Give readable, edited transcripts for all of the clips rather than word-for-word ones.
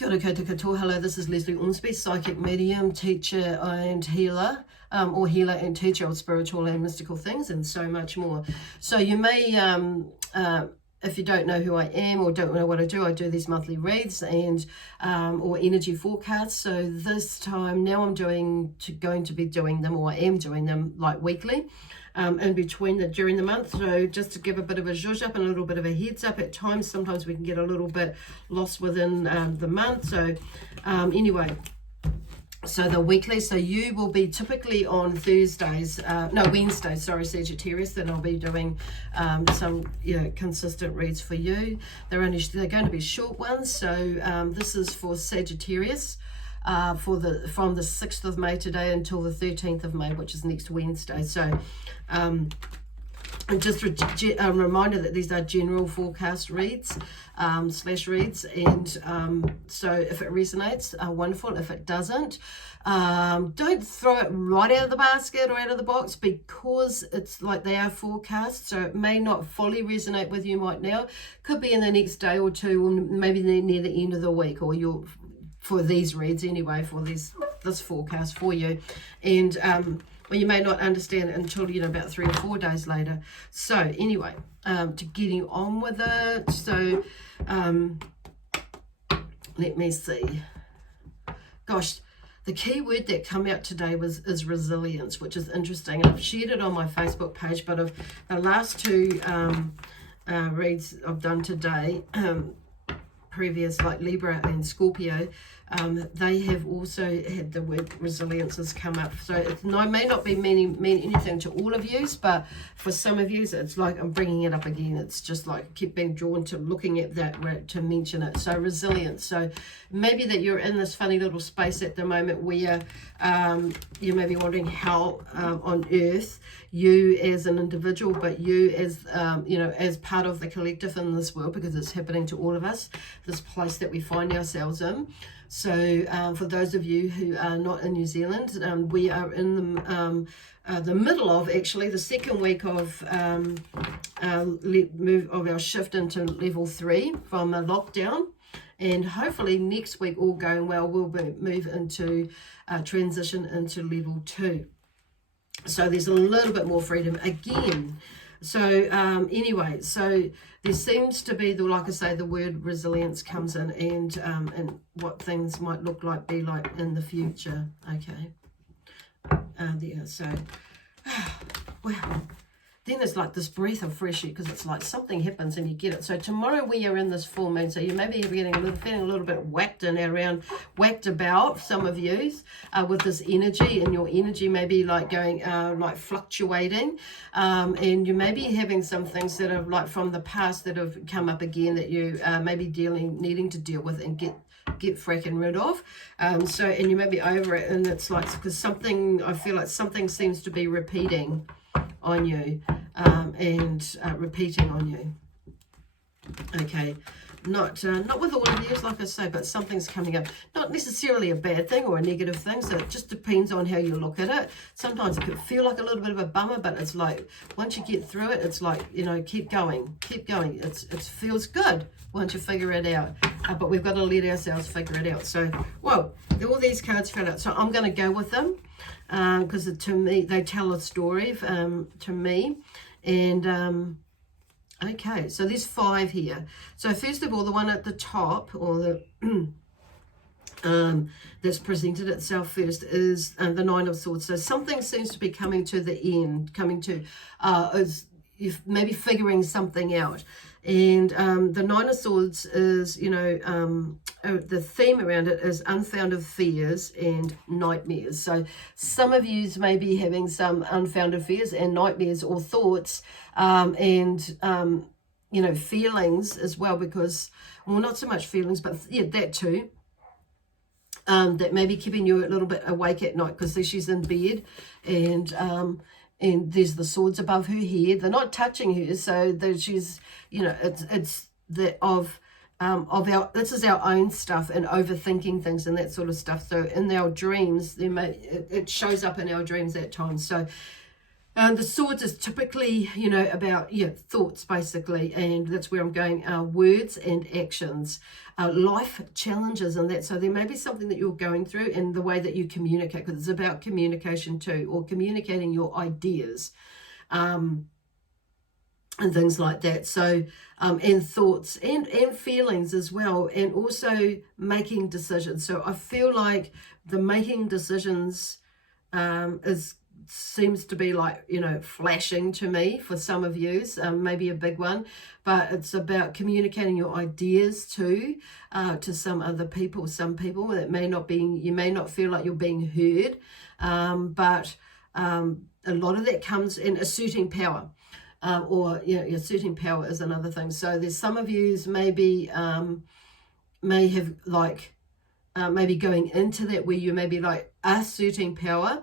Kia ora koutou katoa. Hello, this is Lesley Ormsby, psychic medium, teacher and healer, or healer and teacher of spiritual and mystical things, and so much more. So you may, if you don't know who I am or don't know what I do these monthly reads and or energy forecasts. So this time now I'm going to be doing them, or I am doing them like weekly. In between during the month. So just to give a bit of a zhuzh up and a little bit of a heads up, at times sometimes we can get a little bit lost within the month. So anyway, so the weekly, so you will be typically on Wednesdays, sorry, Sagittarius, that I'll be doing some consistent reads for you. They're going to be short ones. So this is for Sagittarius. From the 6th of May today until the 13th of May, which is next Wednesday. So and just a reminder that these are general forecast reads, /reads, and so if it resonates, wonderful. If it doesn't, don't throw it right out of the basket or out of the box, because it's like they are forecasts, so it may not fully resonate with you right now. Could be in the next day or two, or maybe near the end of the week, or for these reads anyway, for this forecast for you, and well, you may not understand it until about 3 or 4 days later. So anyway, to getting on with it. So let me see. Gosh, the key word that came out today is resilience, which is interesting, and I've shared it on my Facebook page. But of the last two reads I've done today, previous, like Libra and Scorpio, they have also had the word resilience has come up. So it may not be mean anything to all of you, but for some of you, it's like I'm bringing it up again. It's just like I keep being drawn to looking at that to mention it. So resilience. So maybe that you're in this funny little space at the moment where you may be wondering how on earth you as an individual, but you as as part of the collective in this world, because it's happening to all of us, this place that we find ourselves in. So for those of you who are not in New Zealand, we are in the middle of actually the second week of our shift into level 3 from a lockdown, and hopefully next week, all going well, we'll move into transition into level 2. So there's a little bit more freedom again. So anyway, so there seems to be, like I say, the word resilience comes in, and what things might be like in the future. Okay. There. So, well, then it's like this breath of fresh air, because it's like something happens and you get it. So tomorrow we are in this full moon, so you may be feeling a little bit whacked about, some of you, with this energy, and your energy may be like going like fluctuating, and you may be having some things that are like from the past that have come up again, that you may be needing to deal with and get fracking rid of. So, and you may be over it, and it's like, because I feel like something seems to be repeating on you, and repeating on you. Okay, not with all of you, like I say, but something's coming up. Not necessarily a bad thing or a negative thing, so it just depends on how you look at it. Sometimes it could feel like a little bit of a bummer, but it's like once you get through it, it's like, keep going. It feels good once you figure it out, but we've got to let ourselves figure it out. So, well, all these cards fell out, so I'm going to go with them, because to me they tell a story to me. And okay, so there's 5 here. So first of all, the one at the top, or the that's presented itself first, is the 9 of Swords. So something seems to be coming to the end, is maybe figuring something out. And the 9 of Swords is, the theme around it is unfounded fears and nightmares. So some of you may be having some unfounded fears and nightmares, or thoughts, and feelings as well, because, well, not so much feelings, but yeah, that too. That may be keeping you a little bit awake at night, because she's in bed, and there's the swords above her head. They're not touching her, so that she's, it's the this is our own stuff, and overthinking things and that sort of stuff. So in our dreams, it shows up in our dreams at times. So The swords is typically, you know, about, thoughts basically, and that's where I'm going, words and actions, life challenges and that. So there may be something that you're going through and the way that you communicate, because it's about communication too, or communicating your ideas, and things like that. So, and thoughts and feelings as well, and also making decisions. So I feel like the making decisions seems to be like, flashing to me for some of you, maybe a big one, but it's about communicating your ideas to some other people. Some people that you may not feel like you're being heard, but a lot of that comes in asserting power, asserting power is another thing. So there's some of you may have like maybe going into that where you may be like asserting power.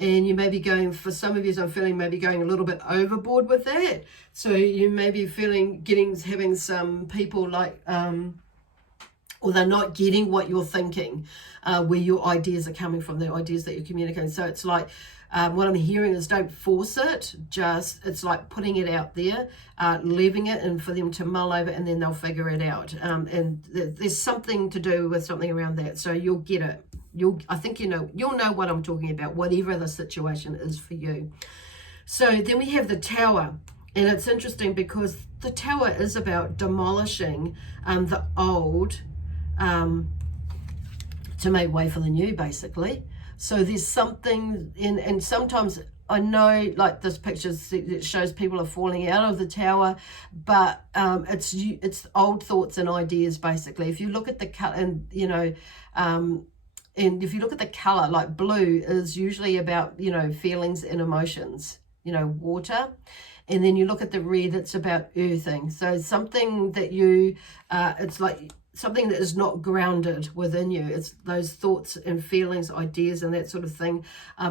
And you may be going, for some of you, I'm feeling maybe going a little bit overboard with that. So you may be having some people like, or they're not getting what you're thinking, where your ideas are coming from, the ideas that you're communicating. So it's like, what I'm hearing is don't force it, it's like putting it out there, leaving it and for them to mull over, and then they'll figure it out. And there's something to do with something around that. So you'll get it. You'll know what I'm talking about, whatever the situation is for you. So then we have the Tower, and it's interesting because the Tower is about demolishing the old to make way for the new, basically. So there's something and sometimes I know, like this picture, it shows people are falling out of the Tower, but it's old thoughts and ideas, basically. If you look at the cut and and if you look at the color, like blue is usually about, feelings and emotions, water. And then you look at the red, it's about earthing. So something that it's like something that is not grounded within you. It's those thoughts and feelings, ideas and that sort of thing,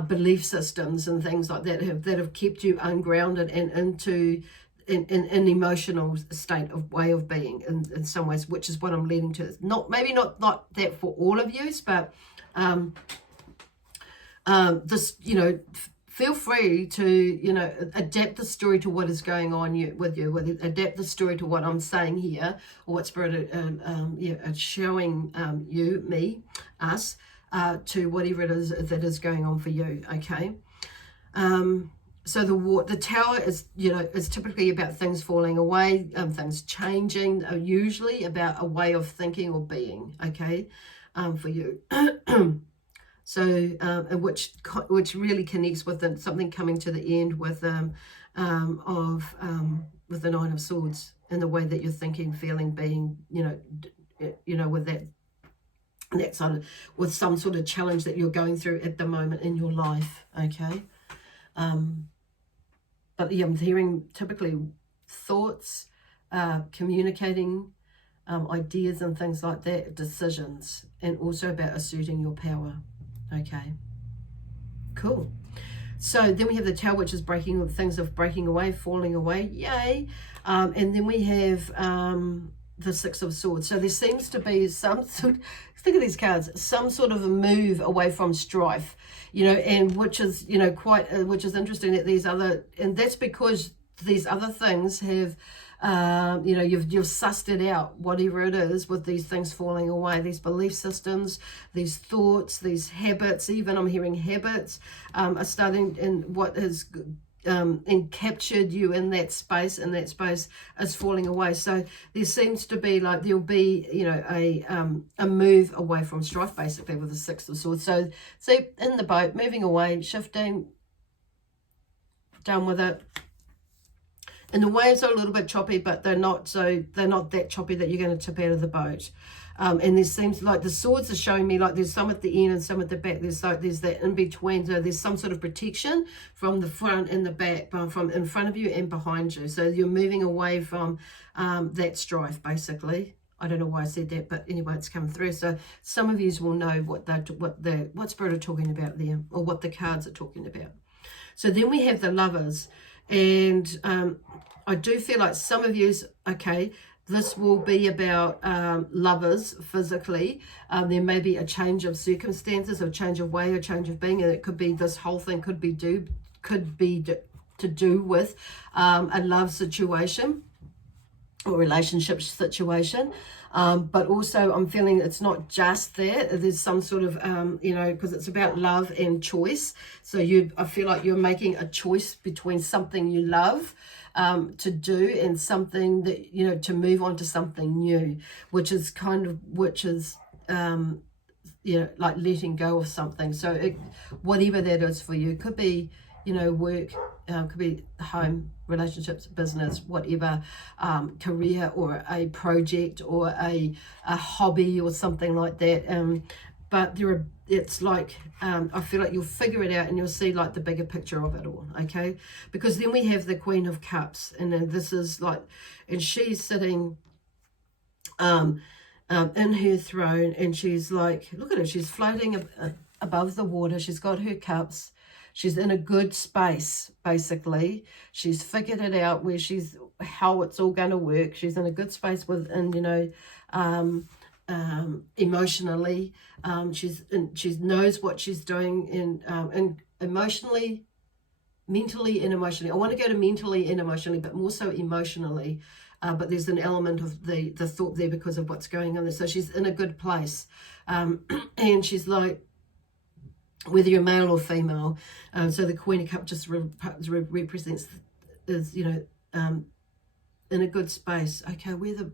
belief systems and things like that have kept you ungrounded and into an emotional state of way of being in some ways, which is what I'm leading to. Maybe not that for all of you, but this, feel free to, adapt the story to what is going on with you, adapt the story to what I'm saying here, or what Spirit is showing us, to whatever it is that is going on for you, okay? So the Tower is, is typically about things falling away, things changing, usually about a way of thinking or being, okay, for you. So, which really connects with something coming to the end with with the Nine of Swords, and the way that you're thinking, feeling, being, with that sort of, with some sort of challenge that you're going through at the moment in your life, okay. But yeah, I'm hearing typically thoughts, communicating, ideas and things like that, decisions, and also about asserting your power. Okay, cool. So then we have the Tower, which is breaking away, falling away, yay. And then we have the Six of Swords. So there seems to be some sort, think of these cards, some sort of a move away from strife, and which is, which is interesting that and that's because these other things have, you've sussed it out, whatever it is, with these things falling away, these belief systems, these thoughts, these habits, even I'm hearing habits are starting, and what has captured you in that space, and that space is falling away. So there seems to be like there'll be, a move away from strife, basically, with the Six of Swords. So in the boat, moving away, shifting, done with it. And the waves are a little bit choppy, but they're not that choppy that you're going to tip out of the boat. And there seems like the swords are showing me like there's some at the end and some at the back. There's that in between. So there's some sort of protection from the front and the back, from in front of you and behind you. So you're moving away from that strife, basically. I don't know why I said that, but anyway, it's coming through. So some of you will know what Spirit are talking about there, or what the cards are talking about. So then we have the Lovers. And I do feel like some of you, okay, this will be about lovers physically. There may be a change of circumstances, a change of way, a change of being, and it could be this whole thing could be to do with a love situation or relationship situation. But also I'm feeling it's not just that. There's some sort of, you know, because it's about love and choice. So I feel like you're making a choice between something you love to do and something that, you know, to move on to something new, which is you know, like letting go of something. So whatever that is for you, could be, you know, work, could be home, relationships, business, whatever, career or a project or a hobby or something like that. But it's like, I feel like you'll figure it out and you'll see like the bigger picture of it all, okay? Because then we have the Queen of Cups, and then this is like, and she's sitting in her throne, and she's like, look at her, she's floating above the water. She's got her cups. She's in a good space, basically. She's figured it out how it's all going to work. She's in a good space within, you know, emotionally. She knows what she's doing and emotionally, mentally and emotionally. I want to go to mentally and emotionally, but more so emotionally. But there's an element of the thought there because of what's going on there. So she's in a good place. And she's like, whether you're male or female. So the Queen of Cups just represents, is, you know, in a good space. Okay, with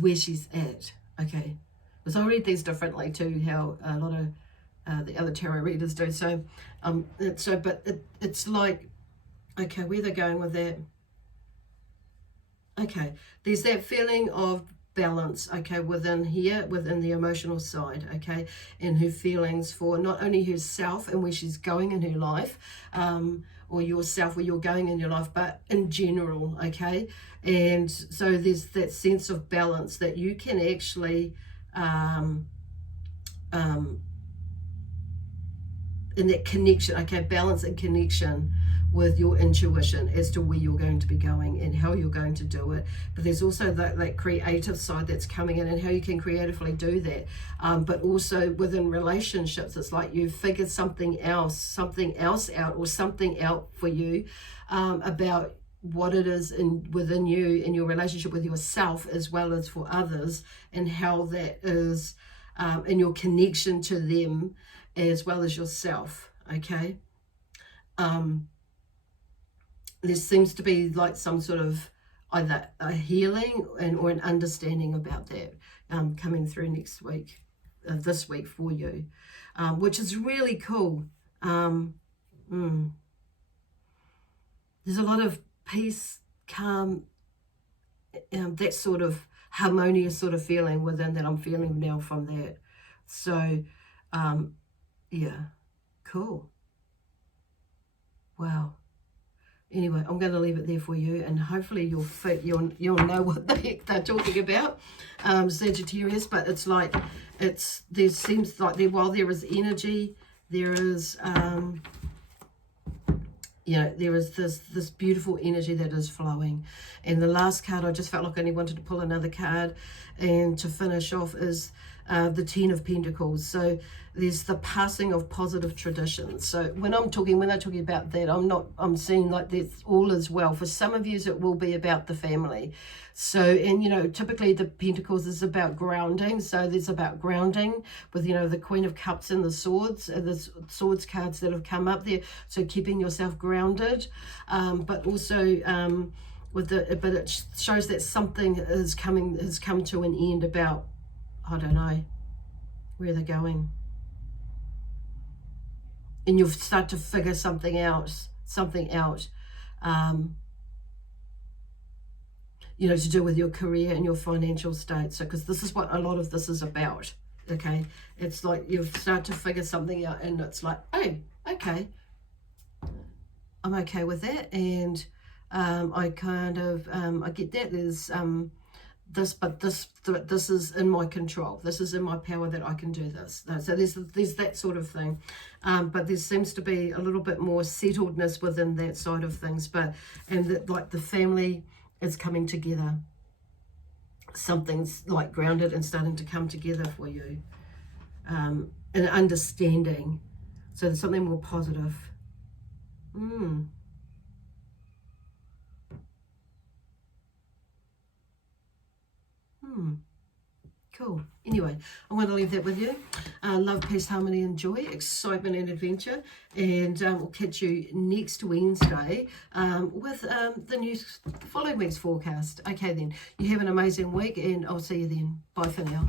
where she's at. Okay, because I read these differently too, how a lot of the other tarot readers do. So, it's like, okay, where they're going with that. Okay, there's that feeling of balance, okay, within the emotional side, okay, and her feelings for not only herself and where she's going in her life, or yourself, where you're going in your life, but in general, okay. And so there's that sense of balance that you can actually in that connection, okay, balance and connection with your intuition as to where you're going to be going and how you're going to do it. But there's also that creative side that's coming in and how you can creatively do that. But also within relationships, it's like you've figured something else out, or something out for you about what it is within you in your relationship with yourself as well as for others, and how that is in your connection to them as well as yourself, okay? There seems to be like some sort of either a healing or an understanding about that coming through next week, this week for you, which is really cool. There's a lot of peace, calm, that sort of harmonious sort of feeling within that I'm feeling now from that. So, yeah, cool. Wow. Anyway, I'm going to leave it there for you, and hopefully you'll know what the heck they're talking about, Sagittarius. But it's like there seems like while there is energy, there is you know, there is this beautiful energy that is flowing. And the last card, I just felt like I only wanted to pull another card, and to finish off is the 10 of Pentacles. So there's the passing of positive traditions. So when they're talking about that, I'm seeing like this all is well. For some of you, it will be about the family. So, and you know, typically the Pentacles is about grounding. So there's about grounding with, you know, the Queen of Cups and the Swords cards that have come up there. So keeping yourself grounded, but also but it shows that something has come to an end about, I don't know, where they're going. And you'll start to figure something out, you know, to do with your career and your financial state. So, because this is what a lot of this is about, okay? It's like you start to figure something out, and it's like, oh, okay, I'm okay with that. And I kind of, I get that there's this is in my control. This is in my power that I can do this. So there's that sort of thing. But there seems to be a little bit more settledness within that side of things. Like the family is coming together. Something's like grounded and starting to come together for you. an understanding. So there's something more positive. Cool. Anyway, I'm going to leave that with you. Love, peace, harmony, and joy, excitement and adventure. And we'll catch you next Wednesday with the following week's forecast. Okay then, you have an amazing week and I'll see you then. Bye for now.